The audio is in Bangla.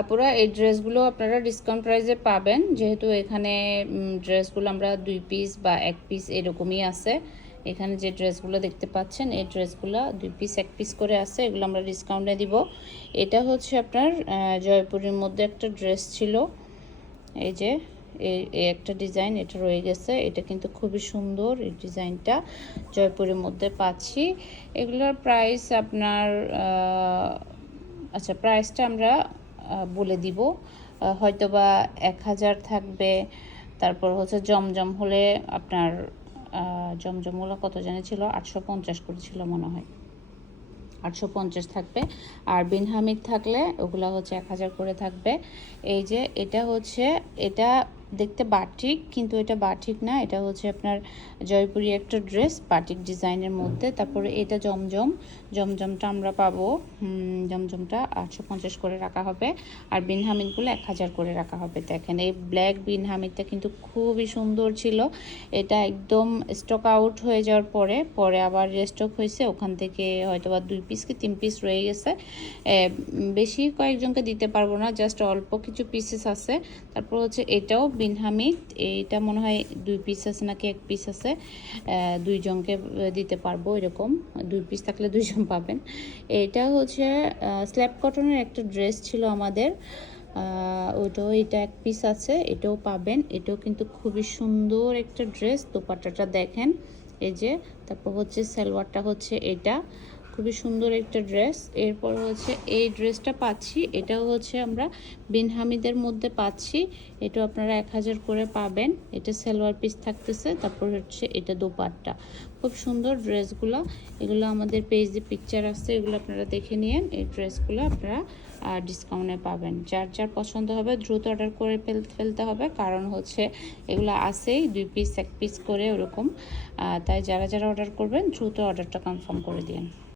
আপুরা এই ড্রেসগুলো আপনারা ডিসকাউন্ট প্রাইসে পাবেন, যেহেতু এখানে ড্রেসগুলো আমরা 2 পিস বা 1 পিস এরকমই আছে। এখানে যে ড্রেসগুলো দেখতে পাচ্ছেন এই ড্রেসগুলো 2 পিস 1 পিস করে আছে, এগুলো আমরা ডিসকাউন্টে দিব। এটা হচ্ছে আপনার জয়পুরের মধ্যে একটা ড্রেস ছিল, এই যে এই একটা ডিজাইন, এটা রয়ে গেছে। এটা কিন্তু খুবই সুন্দর, এই ডিজাইনটা জয়পুরের মধ্যে পাচ্ছি। এগুলোর প্রাইস আপনার আচ্ছা, প্রাইসটা আমরা বলে দিব, হয়তোবা 1000 থাকবে। তারপর হচ্ছে জমজম হলে আপনার জমজমগুলো কত জানে ছিল, 850 করে ছিল মনে হয়, 850 থাকবে। আর বিন হামিদ থাকলে ওগুলা হচ্ছে 1000 করে থাকবে। এই যে এটা হচ্ছে, এটা দেখতে বাটিক, কিন্তু এটা বাটিক না, এটা হচ্ছে আপনার জয়পুরি একটা ড্রেস বাটিক ডিজাইনের মধ্যে। তারপরে এটা জমজম, জমজমটা আমরা পাবো, জমজমটা 850 করে রাখা হবে। আর বিন হামিদগুলো 1000 করে রাখা হবে। দেখেন এই ব্ল্যাক বিন হামিদটা কিন্তু খুবই সুন্দর ছিল। এটা একদম স্টক আউট হয়ে যাওয়ার পরে আবার রিস্টক হয়েছে, ওখান থেকে হয়তো বা 2 পিস কি 3 পিস রয়ে গেছে। বেশি কয়েকজনকে দিতে পারবো না, জাস্ট অল্প কিছু পিসেস আছে। তারপর হচ্ছে এটাও বিন হামিদ, এইটা মনে হয় 2 পিস আছে নাকি 1 পিস আছে, 2 জনকে দিতে পারবো এরকম, 2 পিস থাকলে 2 জন পাবেন। এটা হচ্ছে স্ল্যাব কটনের একটা ড্রেস ছিল আমাদের, ওটাও, এটা 1 পিস আছে, এটাও পাবেন। এটাও কিন্তু খুবই সুন্দর একটা ড্রেস, দোপাট্টাটা দেখেন এই যে। তারপর হচ্ছে সালোয়ারটা হচ্ছে এটা, খুবই সুন্দর একটা ড্রেস। এরপর হচ্ছে এই ড্রেসটা পাচ্ছি, এটাও হচ্ছে আমরা বিন হামিদের মধ্যে পাচ্ছি। এটাও আপনারা 1000 করে পাবেন। এটা সালোয়ার পিস থাকতেছে, তারপর হচ্ছে এটা দোপাট্টা। খুব সুন্দর ড্রেসগুলো, এগুলো আমাদের পেজে পিকচার আছে, এগুলো আপনারা দেখে নিন। এই ড্রেসগুলো আপনারা ডিসকাউন্টে পাবেন। যার যার পছন্দ হবে দ্রুত অর্ডার করে ফেলতে হবে, কারণ হচ্ছে এগুলো আছেই 2 পিস 1 পিস করে ওরকম। তাই যারা যারা অর্ডার করবেন দ্রুত অর্ডারটা কনফার্ম করে দিন।